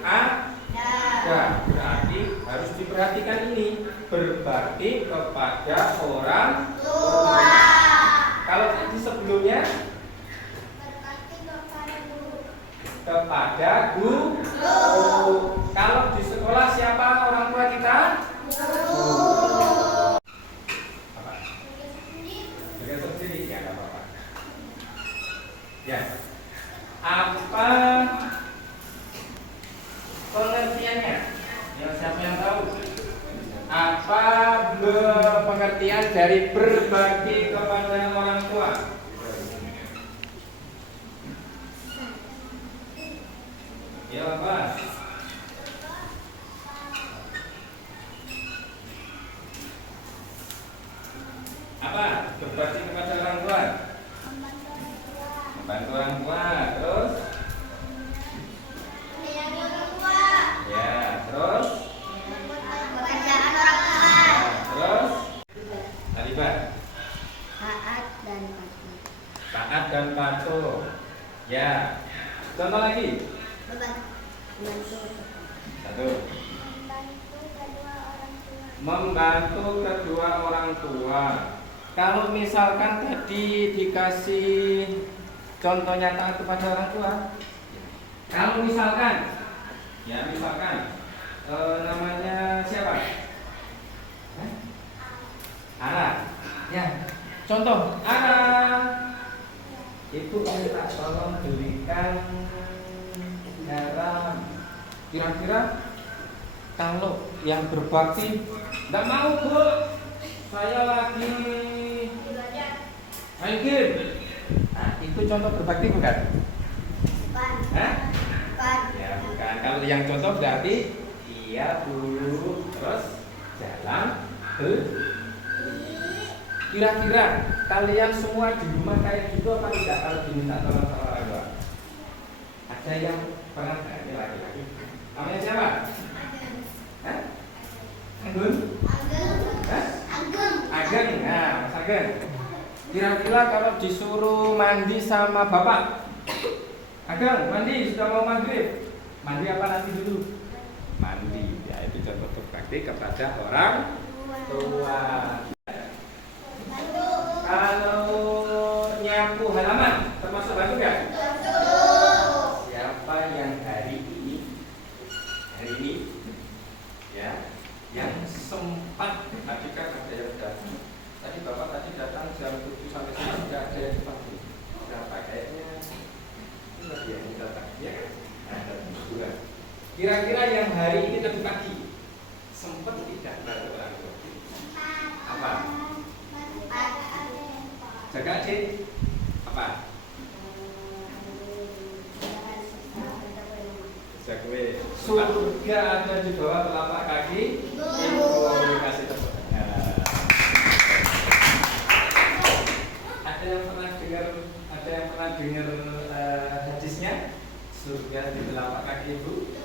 ada. Berarti harus diperhatikan ini, berbakti kepada orang tua. Kalau tadi sebelumnya Berbakti kepada guru. kepada guru. Kalau di sekolah siapa orang tua kita? Apa? Belajar sendiri ya, nggak apa-apa. Ya. Apa pengertiannya? Ya, siapa yang tahu? Apa pengertian dari berbakti kepada orang tua? Ya, apa? Apa? Berbakti kepada orang tua? Membantu orang tua. Terus? Menyayangi orang tua. Ya, terus? Pekerjaan orang tua. Terus? Alibah? Taat dan patuh. Taat dan patuh. Ya. Contoh lagi. Membantu. Satu. Membantu kedua orang tua. Membantu kedua orang tua. Kalau misalkan tadi dikasih contohnya taat kepada orang tua. Kalau misalkan, ya misalkan namanya siapa? Ana. Ya. Contoh Ana. Ibu minta tolong belikan garam. Kira-kira kalau yang berbakti nggak mau, Bu, saya lagi main game. Nah, itu contoh berbakti bukan? Bukan. Hah? Bukan. Ya bukan. Kalau yang contoh berarti iya Bu, terus jalan beli. Kira-kira kalian semua di rumah kayak gitu apa tidak kalau diminta tolong sama orang tua? Ada yang pernah? Nah, ini laki-laki. Namanya siapa? Hah? Anggun? Hah? Ageng. Nah, Mas Ageng. Kira-kira kalau disuruh mandi sama bapak, Ageng, mandi, sudah mau maghrib. Mandi apa nanti dulu? Mandi. Ya, itu contoh berbakti kepada orang tua. Kalau nyapu halaman termasuk bantu nggak? Siapa yang hari ini ya, yang sempat tadi kan ada yang datang. Tadi bapak tadi datang jam 7 sampai 9 tidak ada yang pagi. Berapa kayaknya? Ini lagi yang datang ya? Ada 2. Kira-kira yang hari ini tadi pagi sempat tidak bantu orang tua? Apa? Jaga adik. Apa? Jaga. Surga ada di bawah telapak kaki. Ibu kasih tepuk tangan. Ada yang pernah dengar hadisnya? Surga di telapak kaki ibu.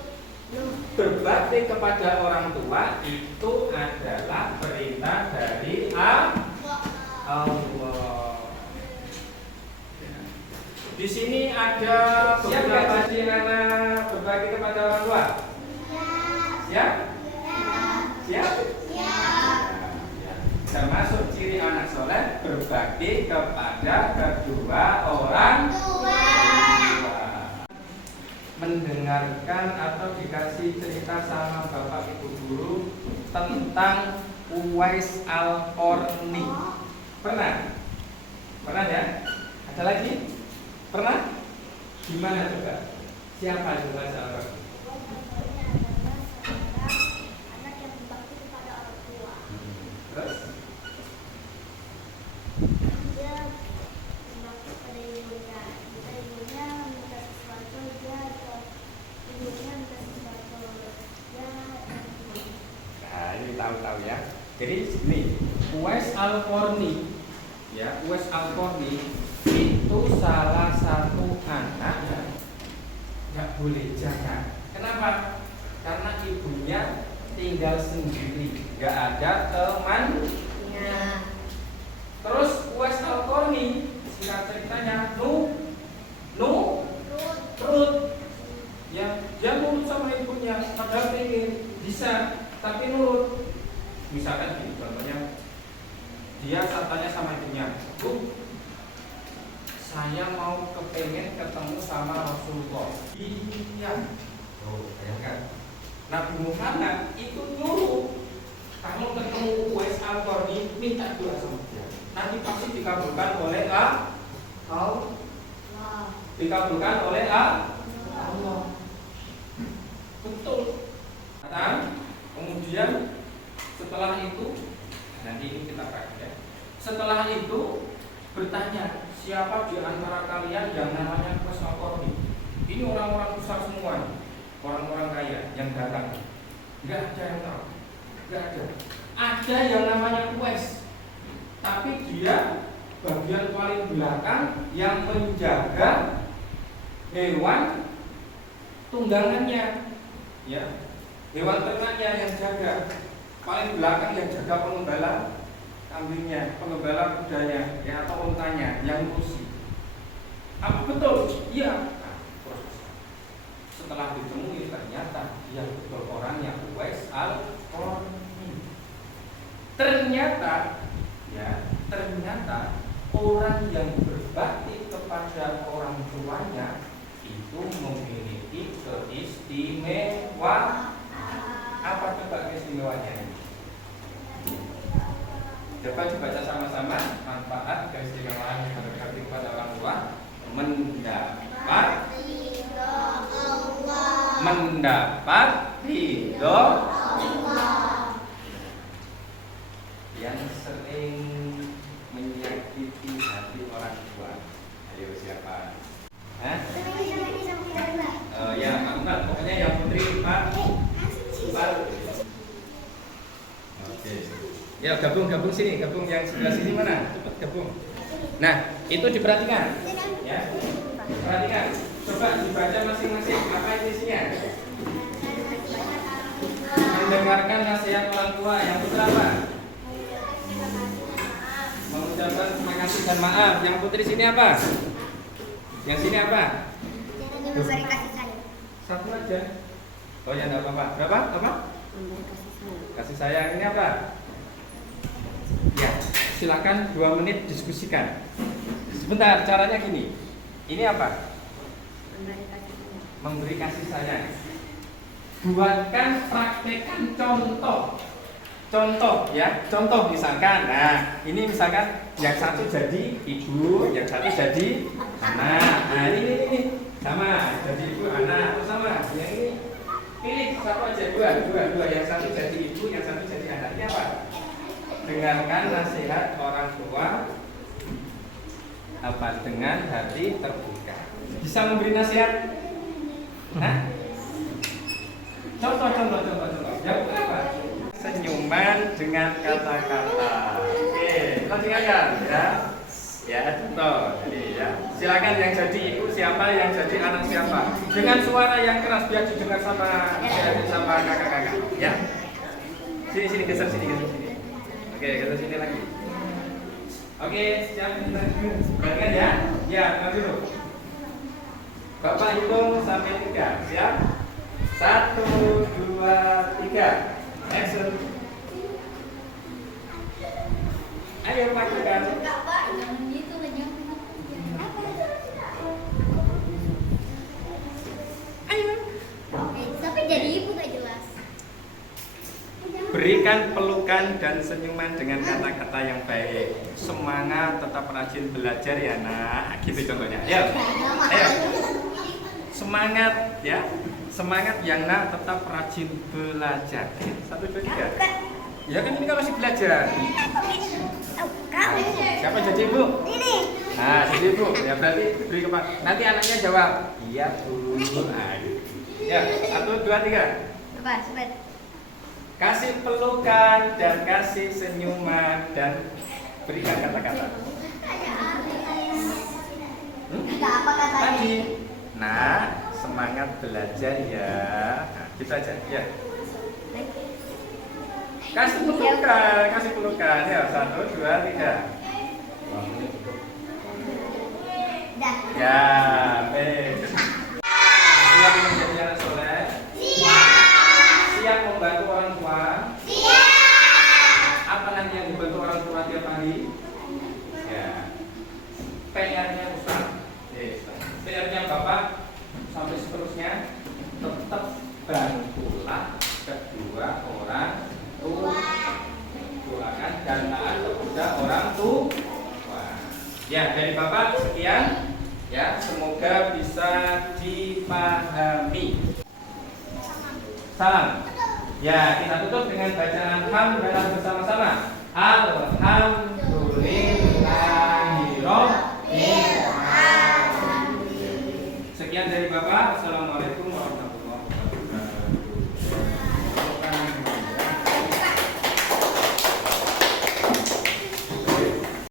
Berbakti kepada orang tua itu adalah perintah dari Allah. Di sini ada beberapa ciri anak berbakti kepada orang tua. Siap? Siap? Termasuk ciri anak soleh berbakti kepada kedua orang tua. Mendengarkan atau dikasih cerita sama bapak ibu guru tentang Uwais Al-Qarni. Pernah? Pernah ya? Ada lagi? Pernah? Gimana coba? Siapa Uwais Al-Qarni? Anak yang berbakti kepada orang tua. Terus? Dia berbakti pada ibunya. Jika ibunya minta sesuatu, dia ke ibunya minta sesuatu. Nah, ini tahu-tahu ya. Jadi ini Uwais Al-Qarni, ya, Uwais Al-Qarni itu salah satu anak nggak boleh jaga. Kenapa? Karena ibunya tinggal sendiri, nggak ada temannya. Terus Uwais Al-Qarni, singkat ceritanya, Rut, ya, dia nurut sama ibunya. padahal pengen bisa, tapi nurut. Misalkan gini, contohnya dia tanya sama ibunya, Bu, saya mau kepengen ketemu sama Rasulullah. Iya. Oh, bayangkan. Nabi Muhammad itu nyuruh kamu ketemu Uwais Al-Qarni, minta doa sama dia. Nanti pasti dikabulkan oleh Allah. Dikabulkan oleh Allah. Betul. Dan kemudian setelah itu, nanti ini kita pakai. Setelah itu bertanya, siapa di antara kalian yang namanya Uwais Al-Qarni? Ini orang-orang besar semua, orang-orang kaya yang datang. Enggak ada yang tahu. Enggak ada. Ada yang namanya Uwais, tapi dia bagian paling belakang yang menjaga hewan tunggangannya, ya, hewan ternaknya yang jaga, paling belakang yang jaga pengembala kambingnya, pengembala kudanya, ya, atau untanya yang ngurusi. Apa betul? Iya. Setelah ditemui ternyata dia betul orangnya Uwais Al-Qarni. Ternyata orang yang berbakti kepada orang tuanya itu memiliki keistimewaan. Apa coba keistimewanya? Coba dibaca sama-sama. Manfaat keistimewaan yang berbakti kepada orang tua: mendapat ridho yang sering menyakiti hati orang tua. Ayo siapa? Hah? Oh ya, Pak. Pokoknya yang putri, Pak. Oke. Ya, gabung sini, gabung yang sebelah sini mana? Cepat gabung. Nah, itu diperhatikan. Ya. Perhatikan. Coba dibaca masing-masing. Apa isinya? Mendengarkan nasihat orang tua. Yang putra apa? Mengucapkan terima kasih dan maaf. Yang putri sini apa? Yang sini apa? Memberi kasih sayang. Satu aja. Oh ya, enggak apa-apa. Berapa? Apa? Memberi kasih sayang. Kasih sayang ini apa? Ya, silakan 2 menit diskusikan. Sebentar, caranya gini. Ini apa? Memberi kasih sayang. Buatkan, praktekkan contoh ya. Contoh misalkan, nah ini misalkan yang satu jadi ibu, yang satu jadi anak. Nah ini sama, jadi ibu anak, atau sama. Yang ini pilih satu aja, dua. Yang satu jadi ibu, yang satu jadi anak. Ini apa? Dengarkan nasihat orang tua apa dengan hati terbuka. Bisa memberi nasihat? Hah? Contoh. Yang apa? Senyuman dengan kata-kata. Oke, kita dengarkan ya. Ya, contoh. Jadi ya, silakan yang jadi ibu siapa, yang jadi anak siapa. Dengan suara yang keras biar didengar sama kakak-kakak. Ya. Sini geser sini. Oke, geser sini lagi. Oke, siap. Perhatikan ya. Ya, dengar dulu. Bapak hitung sampai 3. Siap? 1, 2, 3. Action. Ayo pakaikan. Jangan gitu lah, jangan. Ayo. Tapi jadi ibu gak jelas. Berikan pelukan dan senyuman dengan kata-kata yang baik. Semangat, tetap rajin belajar ya nak. Gitu contohnya. Ayo. Semangat ya. Semangat yang nak, tetap rajin belajar. 1, 2, 3. Ya kan ini kan masih belajar. Kamu. Siapa jadi ibu? Ini. Nah, jadi ibu. Ya berarti beri kepada. Nanti anaknya jawab. Iya bu. Nah, gitu. Ya, 1, 2, 3. Cepat. Kasih pelukan dan kasih senyuman dan berikan kata-kata. Enggak apa katanya? Tadi. Nah, semangat belajar ya. Nah, gitu aja. Ya. Kasih pelukan. Ya, 1, 2, 3. Dah. Ya, baik. Siap menjadi anak soleh? Siap. adalah kedua orang tua kan, dan taat kepada orang tua. Ya, dari Bapak sekian. Ya, semoga bisa dipahami. Salam. Ya, kita tutup dengan bacaan hamdalah bersama-sama. Alhamdulillahirobbil alamin. Sekian dari Bapak. Assalamualaikum.